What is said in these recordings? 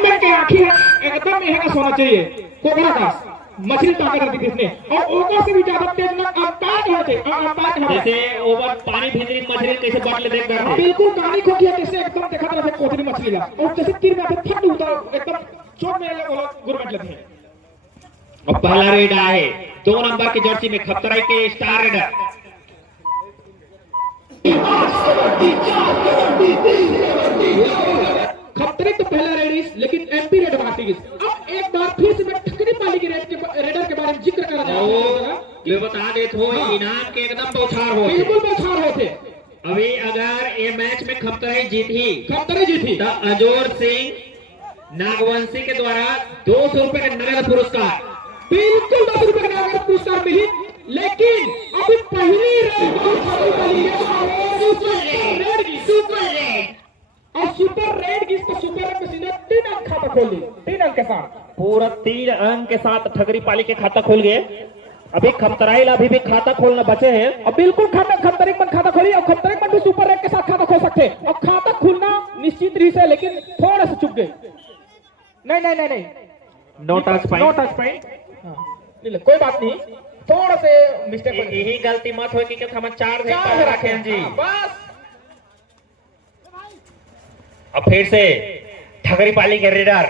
मन के आखिर एकदम महंगा सोना चाहिए कोबरा का मछली ताकत रखती थी इसने और ओका से भी ज्यादा तेज ना अवतार होते जैसे ओवर पानी भीतरी मछली कैसे बाटले देख रहे थे बिल्कुल कहानी खो गया जैसे एकदम देखा था कोतरी मछली का और जैसे तीर में आते फट उतर एकदम चोट में गुरमट लेते हैं। और पहला रेड आए 2 नंबर की जर्सी में खतराई के स्टार रेडर खतरे तो पहला रेड लेकिन एमपी रेड बनाती है। अब एक बार फिर से मैं ठकरी पाली के रेडर के बारे में जिक्र करना चाहता हूं ये बता देते हो इनाम के एकदम बौछार हो बिल्कुल बौछार होते। अभी अगर ये मैच में खतराई जीती तो अजोर सिंह नागवंशी के द्वारा 200 रुपए का नगद पुरस्कार बिल्कुल 200 रुपए का नगद पुरस्कार मिली। लेकिन अभी पहली रेड और सुपर रेड की सुपर रेड में सीधे 3 अंक खाता खोल ली 3 अंक के साथ पूरा 3 अंक के साथ ठगरी पाली के खाता खोल गए। अभी खमतराइल अभी भी खाता खोलना बचे हैं और बिल्कुल खतरक मन खाता खोली और खतरक मन भी सुपर रेड के साथ खाता खोल सकते हैं और खाता खुलना निश्चित रीत से लेकिन थोड़ा सा चुक गए। नहीं नो टच पॉइंट कोई बात नहीं थोड़ा से मिस्टेक यही गलती मत हो कि हम 4 रखे हैं जी बस। अब फिर से ठगरी पाली के रेडर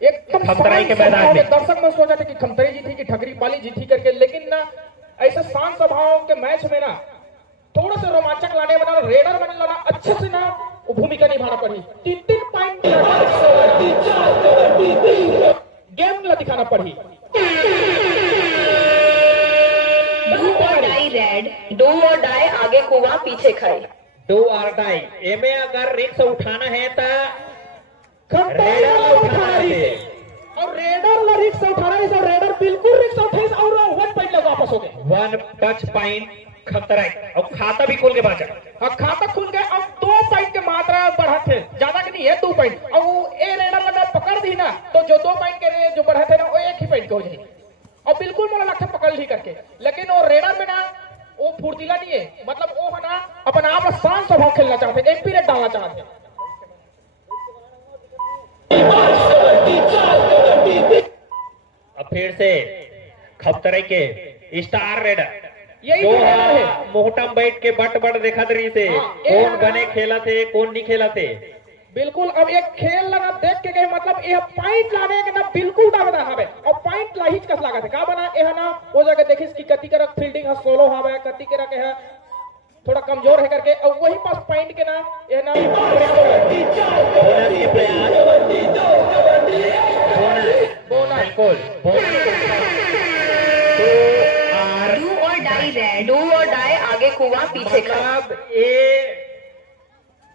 एकदम खमतराई के मैदान में दर्शक में सोचा था कि खमतराई जीती कि ठगरी पाली जीती करके लेकिन ना ऐसे शांत स्वभाव के मैच में ना थोड़ा सा रोमांचक लाने बना रेडर बने लाना अच्छे से ना भूमिका निभाना पड़ी 3 पॉइंट गेम दिखाना पड़ी। रेड डू और डाई आगे कुआ पीछे खाई डू और डाई एमे अगर रिक्स उठाना है तो रेडर और रेडर ला रिक्स उठाना है रेडर बिल्कुल रिक्स उठाई और 1 पॉइंट लगा वापस हो गए 1 टच पॉइंट खतरा और खाता भी खोल के बाचा और खाता खुल गए अब 2 पॉइंट के मात्रा बढ़ा थे ज्यादा की नहीं है 2 पॉइंट और वो ए रेडर लगा पकड़ दी ना तो जो 2 पॉइंट के जो बढ़ा थे ना वो 1 ही पॉइंट के हो जाएगी और बिल्कुल मोला लगता पकड़ ही करके लेकिन वो रेडर में ना वो फुर्तीला नहीं है मतलब वो है ना अपना आप शांत स्वभाव खेलना चाहते एमपी रेड डालना चाहते। अब फिर से खपतराई के स्टार रेडर यही रेडर है मोहटम बैठ के बट देखा रही से कौन बने खेला थे कौन नहीं खेला थे बिल्कुल। अब एक खेल लगा देख के गए मतलब यह पॉइंट लाने के ना बिल्कुल ना बना हवे और पॉइंट लाही कस लगा थे का बना यह ना वो जगह देखिस कि कति के फील्डिंग है सोलो हवे कति के है थोड़ा कमजोर है करके और वही पास पॉइंट के ना यह ना डू और डाई आगे कुआ पीछे मतलब ये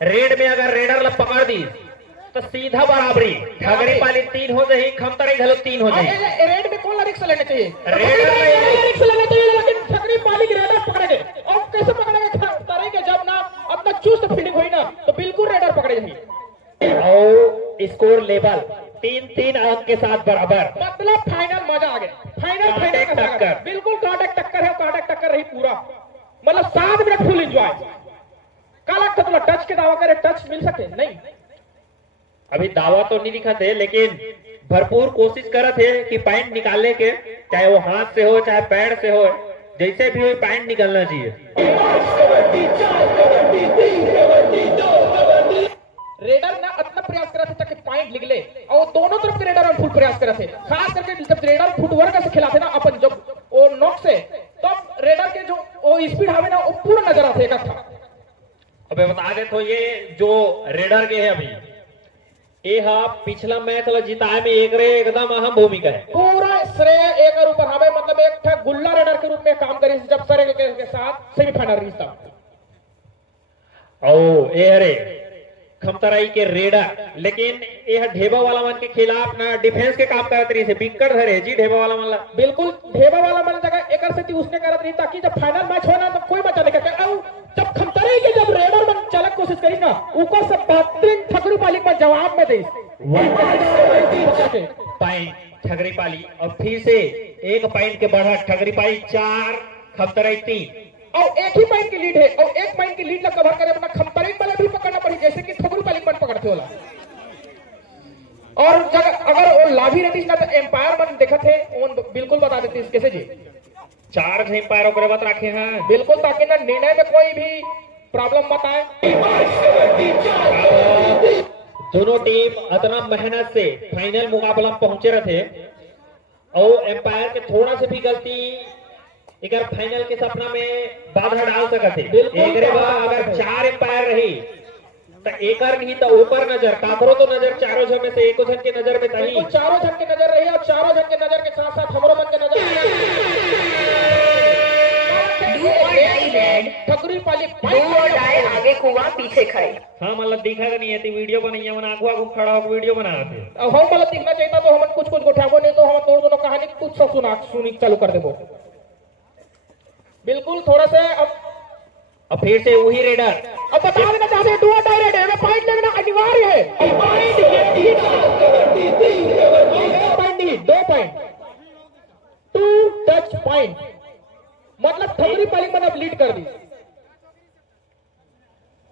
रेड में अगर रेडर ला पकड़ दी तो सीधा बराबरी ठगरी पाली 3 हो जाए खमतराई घलो 3 हो जाए। रेड में कौन रिक्स लेना चाहिए रेडर रिक्स लेना चाहिए लेकिन ठगरी पाली के रेडर पकड़ेंगे और कैसे पकड़ेंगे खमतराई के जब ना अपना चुस्त फील्डिंग हुई ना तो बिल्कुल रेडर पकड़ेगी और स्कोर लेवल 3 अंक के साथ बराबर मतलब फाइनल मजा आ गया फाइनल टक्कर बिल्कुल कांटेक्ट टक्कर है कांटेक्ट टक्कर रही पूरा मतलब 7 मिनट फुल एंजॉय का लगता तुम टच के दावा करे टच मिल सके नहीं अभी दावा तो नहीं दिखा थे लेकिन भरपूर कोशिश करा थे कि पॉइंट निकालने के चाहे वो हाथ से हो चाहे पैर से हो जैसे भी हो पॉइंट निकलना चाहिए। रेडर ना अपना प्रयास करा थे ताकि पॉइंट निकले और दोनों तरफ के रेडर फुल प्रयास करा थे खास करके जब रेडर फुटवर्क से खिलाते ना अपन जब वो नॉक से तब रेडर के जो वो स्पीड हवे ना वो पूरा नजर आते एक था। अबे बता दे तो ये जो रेडर के है अभी ये पिछला मैच जिताए में एकदम अहम भूमिका है पूरा श्रेय एक ऊपर हमें मतलब एक था गुल्ला रेडर के रूप में काम करी जब सर के साथ सेमीफाइनल रिश्ता ओ ये अरे खमतराई के रेडर लेकिन यह ढेबा वाला मन के खिलाफ ना डिफेंस के काम करत रही से विकेट धरे जी ढेबा वाला मन बिल्कुल ढेबा वाला मन जगह एक से उसने करत रही ताकि जब फाइनल मैच हो ना तो कोई बचा नहीं करता और जब खमतराई के जब रेडर मन चलक कोशिश करी ना ऊपर से बेहतरीन ठगरी पाली पर जवाब में दी पॉइंट ठगरी पाली और फिर से 1 पॉइंट के बढ़ा ठगरी पाली 4 खमतराई 3 और एक ही पॉइंट की लीड है और 1 पॉइंट की लीड कवर करे अपना खमतराई वाला भी पकड़ना पड़ी जैसे कि ठगरी पाली पर पकड़ते होला और अगर वो लाभी रहती ना तो एम्पायर मन देखा थे वो बिल्कुल बता देती कैसे जी 4 एम्पायर ओकरे बात रखे हैं बिल्कुल, ताकि ना निर्णय में कोई भी प्रॉब्लम मत आए। दोनों टीम इतना मेहनत से फाइनल मुकाबला में पहुंचे रहे थे और एम्पायर के थोड़ा से भी गलती एक फाइनल के सपना में बाधा डाल सकते बिल्कुल। एकरे बाद अगर 4 एम्पायर रही तो एकर नहीं तो ऊपर नजर काकरो तो नजर चारों जन में से एको जन के नजर में तही बिल्कुल चारों जन की नजर रही और चारों जन के नजर के साथ साथ हमरो मन के नजर डू और डाई रेड, ठकुरी पाली डू और डाई आगे कुआ पीछे खाई। हाँ मतलब दिखा नहीं है तो वीडियो बनाइए मन आगू आगू खड़ा होकर वीडियो बना थे अब हम मतलब दिखना चाहिए था तो हम कुछ कुछ उठाबो नहीं तो हम दोनों कहानी कुछ सब सुनी चालू कर देबो। बिल्कुल थोड़ा से अब फिर से वही रेडर अब बता देना चाहते हैं डू और डाई रेड है, पॉइंट लेना अनिवार्य है। पॉइंट नहीं 2 पॉइंट 2 टच पॉइंट मतलब ठकुरी पाली मतलब लीड कर दी।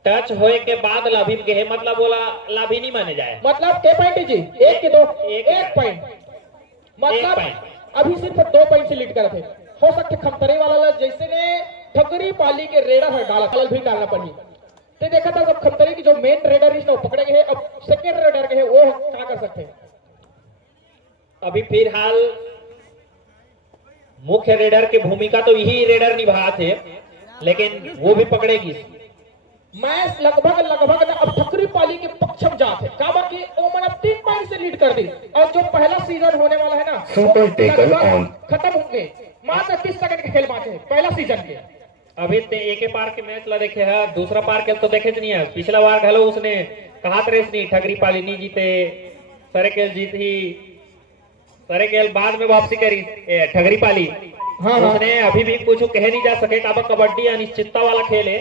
टच होए के बाद लाभी के है मतलब बोला लाभी नहीं माने जाए मतलब के पॉइंट जी 1 के 2 1 पॉइंट मतलब अभी सिर्फ 2 पॉइंट से लीड कर थे। हो सकते खमतरे वाला जैसे ने ठकुरी पाली के रेडर है डाला भी डालना पड़ी तो देखा था सब खमतरे की जो मेन रेडर है वो पकड़े गए, अब सेकेंड रेडर के है वो क्या कर सकते हैं। अभी फिलहाल मुख्य रेडर की भूमिका तो यही रेडर निभा थे लेकिन वो भी पकड़ेगी। मैच लगभग ना अब ठकुरी पाली के पक्ष में जाते काबा की वो मन 3 पॉइंट से लीड कर दी और जो पहला सीजन होने वाला है ना सुपर टेकल ऑन खत्म होंगे मात्र 30 सेकंड के खेल बाकी है पहला सीजन के। अभी ते एक पार के मैच ला देखे है दूसरा पार के तो देखे नहीं है। पिछला बार घलो उसने कहा रेस नहीं ठगरी पाली नहीं जीते सरे खेल जीत ही सरे खेल बाद में वापसी करी ठगरी पाली। हाँ, उसने अभी भी कुछ कह नहीं जा सके काबा कबड्डी अनिश्चितता वाला खेल है।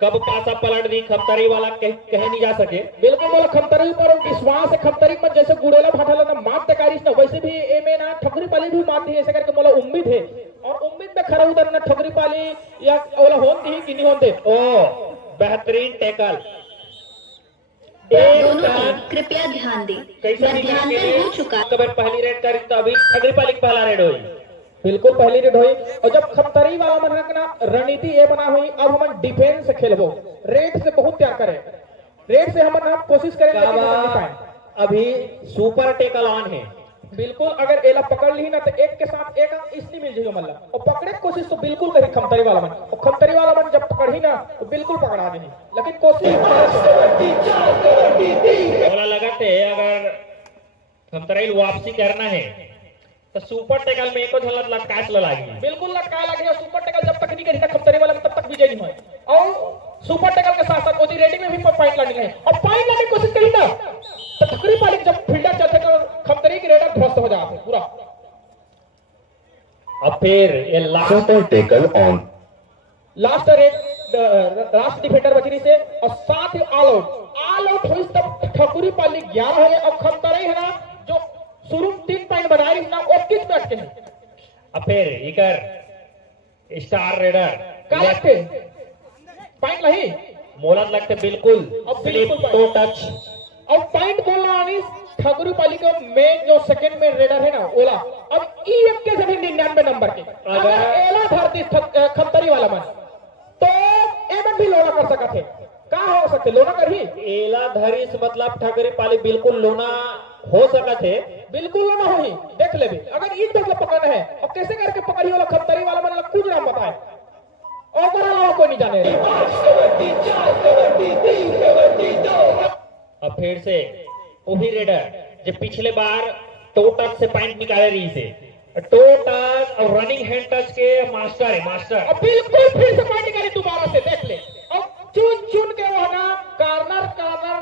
कब पासा पलट दी खमतरी वाला कह नहीं जा सके। बिल्कुल बोला खमतरी पर विश्वास है खमतरी पर जैसे गुड़ेला भाटाला ना मात तकारिस ना वैसे भी ए में ना ठकुरी पाली भी मात दी ऐसे करके बोला उम्मीद है और उम्मीद में खरा उधर ना ठकुरी पाली या बोला होती ही कि नहीं होते। ओ बेहतरीन टैकल दोनों टीम कृपया ध्यान दें। कैसा मध्यांतर हो चुका। कबर पहली रेड करी तो अभी ठगरी पाली का पहला रेड हुई। बिल्कुल पहली रेड हुई और जब खमतरी वाला मन रखना रणनीति ये बना हुई अब हम डिफेंस से खेलबो रेड से बहुत प्यार करें रेड से हम कोशिश करें लेकिन हम नहीं पाए। अभी सुपर टेकल ऑन है। बिल्कुल अगर एला पकड़ ली ना तो एक के साथ एक अंक इसलिए मिल जाएगा मतलब और पकड़े की कोशिश तो बिल्कुल करी खमतरी वाला मन और खमतरी वाला मन जब पकड़ी ना तो बिल्कुल पकड़ा देगी लेकिन कोशिश बोला लगा थे अगर खमतरी वापसी करना है तो सुपर टेकल में एको झलक लटकाच लागी। बिल्कुल लटका लगे और सुपर टेकल जब तक नहीं करी था खमतरी वाला में तब तक विजय नहीं हुआ और सुपर टेकल के साथ साथ मोदी रेडिंग में भी पॉइंट लाने गए और पॉइंट लाने की कोशिश करी ना तो ठकुरी पाली जब फील्डर चलते तो खमतरी की रेडर ध्वस्त हो जाते पूरा। अब फिर ये super tackle on last defender बचने से और साथ ही ऑल आउट हुई तब ठकुरी पाली 11 है और खमतरी है ना जो शुरू 3 पॉइंट बना रही ना 21 मिनट के हैं। अब फिर इकर स्टार रेडर क्या लगते पॉइंट नहीं मोलत लगते बिल्कुल अब स्लिप बिल्कुल तो टच अब पॉइंट कौन लानी ठकुरी पाली का मेन जो सेकंड में रेडर है ना ओला अब ई एक के सभी 99 नंबर के अगर एला धरती खमतरी वाला मन तो एमन भी लोना कर सका थे का हो सकते लोना कर ही एला धरिस मतलब ठगरी पाली बिल्कुल लोना हो सका थे बिल्कुल लोना हो ही देख ले भी अगर ईद मतलब पकड़ना है और कैसे करके पकड़ी वाला खमतरी वाला मन कुछ ना बताए और बड़ा लोगों को नहीं जाने अब फिर से वही रेडर जो पिछले बार टो टच से पॉइंट निकाले रही से टो टच और रनिंग हैंड टच के मास्टर है मास्टर। अब बिल्कुल फिर से पॉइंट निकाली दोबारा से देख ले और चुन के वो ना कार्नर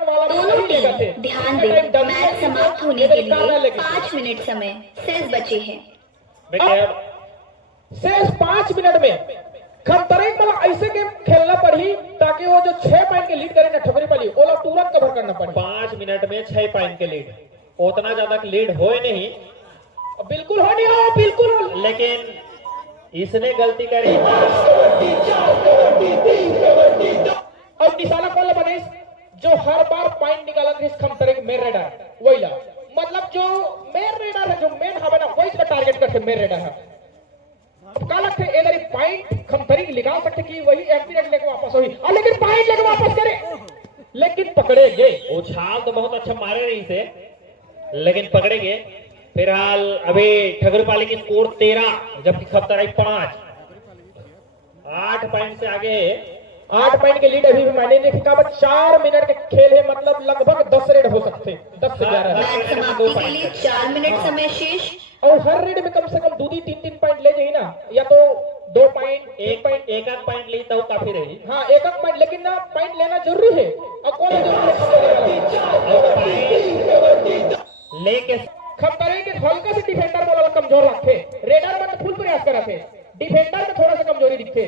वाला दोनों लेगा थे टीम ध्यान दें। मैच समाप्त होने के लिए 5 मिनट समय शेष बचे हैं। शेष 5 मिनट में खमतरी मतलब ऐसे गेम खेलना पड़ी ताकि वो जो 6 पॉइंट के लीड करे ना ठकुरी पाली वो लोग तुरंत कवर करना पड़े। 5 मिनट में 6 पॉइंट के लीड उतना ज्यादा लीड होए नहीं बिल्कुल हो नहीं हो बिल्कुल लेकिन इसने गलती करी और निशाना कौन बने जो हर बार पॉइंट निकाला इस खमतरे मेन रेडर वही ला मतलब जो मेन रेडर है जो मेन हवे ना वही का टारगेट करते मेन रेडर है का लगते इधर पॉइंट खमतरी निकाल सकते कि वही एक्सीडेंट लेके वापस हुई और लेकिन पॉइंट लेके वापस करे लेकिन पकड़े गए उछाल तो बहुत अच्छा मारे रही से लेकिन पकड़े गए। फिलहाल अभी ठगरपाली की स्कोर 13 जबकि खपतराई 5 8 पॉइंट से आगे है। 8 पॉइंट के लीड अभी भी मैंने देखा 4 मिनट के खेल है मतलब लगभग 10 रेड हो सकते 10 से 11 मैच समाप्ति के लिए 4 मिनट समय शेष। और हर रेड में कम से कम 2-3 पॉइंट ले जाइए ना या तो 2 पॉइंट एक आध पॉइंट ली तो काफी रही। हाँ एक पॉइंट लेकिन ना पॉइंट लेना जरूरी है और कौन जरूरी है लेके खमतरे के हल्का से डिफेंडर बोला कमजोर रखे रेडर में फुल प्रयास करा थे डिफेंडर में थोड़ा सा कमजोरी दिखते।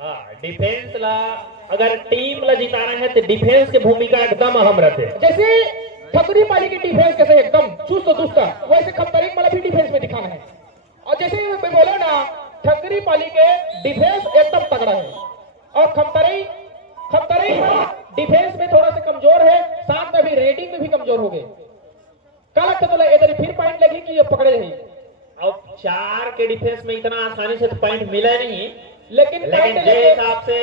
हाँ डिफेंस ला अगर टीम ला जिताना है तो डिफेंस की भूमिका एकदम अहम रहते। जैसे ठकुरी पाली की डिफेंस कैसे एकदम चुस्त दुस्त वैसे खमतरी वाला भी डिफेंस में दिखाना है और जैसे मैं बोला ना ठकुरी पाली के डिफेंस एकदम तगड़ा है और खमतरी डिफेंस में थोड़ा सा कमजोर है साथ में भी रेटिंग में भी कमजोर हो गए। क्या लगता तो इधर फिर पॉइंट लगी कि ये पकड़े रही अब 4 के डिफेंस में इतना आसानी से तो पॉइंट मिला नहीं लेकिन जिस हिसाब से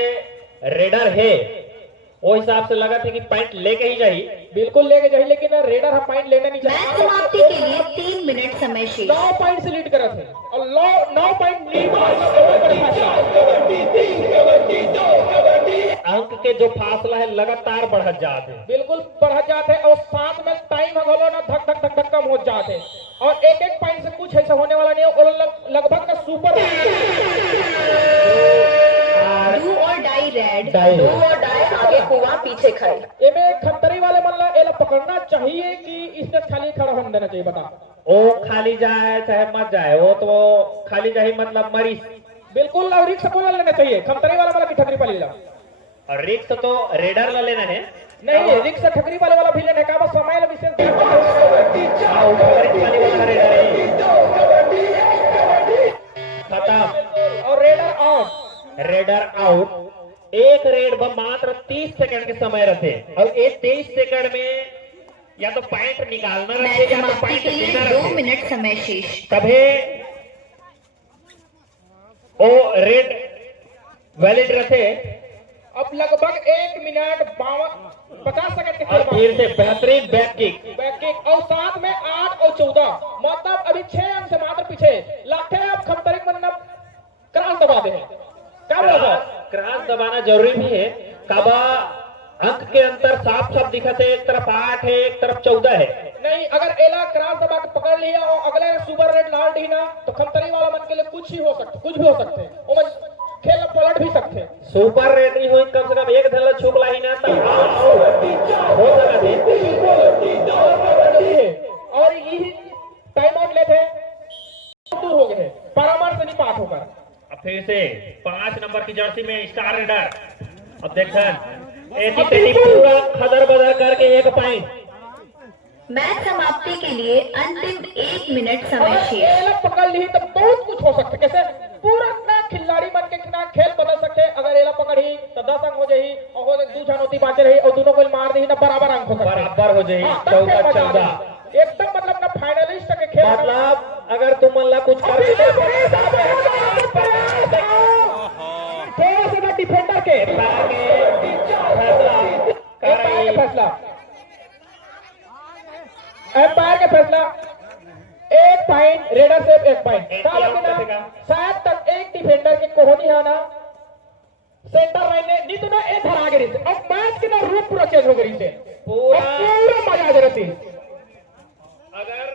रेडर है वो हिसाब से लगा था कि पॉइंट लेके ही जाइए। बिल्कुल लेके जाइए लेकिन रेडर हम पॉइंट लेना नहीं मैच चाहते। समाप्ति के लिए 3 मिनट समय शेष। 9 पॉइंट से लीड करा थे और 9 पॉइंट लीड अंक के जो फासला है लगातार बढ़त जाते हैं। बिल्कुल बढ़ जाते और साथ में टाइम अगलो ना धक धक धक धक कम हो जाते और एक पॉइंट से कुछ ऐसा होने वाला नहीं है और लगभग का सुपर डू और डाई रेड। डू और डाई आगे कुआं पीछे खाई। एमे खतरी वाले मतलब एला पकड़ना चाहिए कि इसने खाली खड़ा होने देना चाहिए बता। वो खाली जाए चाहे मत जाए वो तो खाली जाए मतलब मरीज। बिल्कुल और रिक्स को लेना चाहिए खतरी वाला मतलब कि ठकरी पाली ला और रिक्स तो रेडर ला लेना है नहीं रिक्स ठकरी वाला भी लेना है का समय विशेष खत्म और रेडर आउट। एक रेड पर मात्र 30 सेकंड के समय रहते और एक 23 सेकंड में या तो पॉइंट निकालना रहते मैच या तो समाप्ति पॉइंट के लिए देना 2 रहते। मिनट समय शेष। तभी वो रेड वैलिड रहते। अब लगभग 1 मिनट 50 सेकंड के और फिर से बेहतरीन बैक किक। बैकिंग और साथ में 8 और 14 मतलब अभी 6 अंक से मात्र पीछे लगते हैं अब खमतरी मतलब क्रॉस दबा दे क्या बोला क्रॉस दबाना जरूरी भी है। काबा अंक के अंतर साफ साफ दिखते एक तरफ 8 है एक तरफ 14 है। नहीं अगर एला क्रॉस दबा के पकड़ लिया और अगले सुपर रेड लाल डी ना तो खमतरी वाला मन के लिए कुछ भी हो सकते वो मन खेल पलट भी सकते। सुपर रेड नहीं हुई कम से कम एक धला छुप ला ही ना तब हो सकते और यही टाइम आउट लेते दूर हो गए परामर्श नहीं पास होकर। अब फिर से 5 नंबर की जर्सी में स्टार रेडर। अब देखन ऐसी तेरी पूरा खदर बदर करके 1 पॉइंट। मैच समाप्ति के लिए अंतिम 1 मिनट समय शेष। पकड़ ली तो बहुत कुछ हो सकता है कैसे पूरा ना खिलाड़ी बन के ना खेल बदल सकते अगर एला पकड़ी तो 10 अंक हो जाही और हो दूसरा नौती बाचे रही और दोनों को मार दी ना बराबर अंक हो सकते बराबर हो जाए हाँ, तब खेल 14 मजा 14 आता। एकदम मतलब ना फाइनलिस्ट के खेल मतलब अगर तुम अल्लाह कुछ कर थोड़ा सा डिफेंडर के फैसला एम्पायर के फैसला 1 पॉइंट रेडर से 1 पॉइंट शायद तक एक डिफेंडर के कोहनी है ना सेंटर लाइन ने नहीं तो ना एक हरा गई थी अब मैच की ना रूप पूरा चेंज हो गई थी पूरा मजा आ रही थी। अगर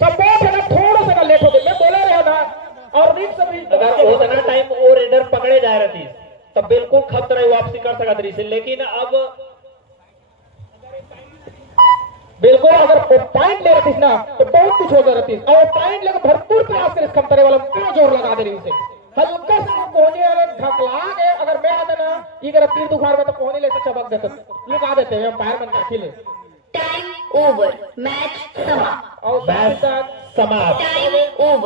सपोर्ट है ना थोड़ा सा लेट हो गई मैं बोला रहा ना और रिक्स भी अगर उतना टाइम वो रेडर पकड़े जा रहे थी तब बिल्कुल खतरे वापसी कर सकते रही। लेकिन अब बिल्कुल अगर पॉइंट ले रही थी ना तो बहुत कुछ हो जा रही थी और पॉइंट लेकर भरपूर प्रयास कर खमतरे वाला पूरा जोर लगा दे रही उसे हल्का सा कोहनी वाला ढकला के अगर मैं आता ना ये अगर तीर दुखार में तो कोहनी ले से चबक देते लुका देते हैं एम्पायर मन के खेले। Time over. मैच समाप्त। और मैच समाप्त। Time over.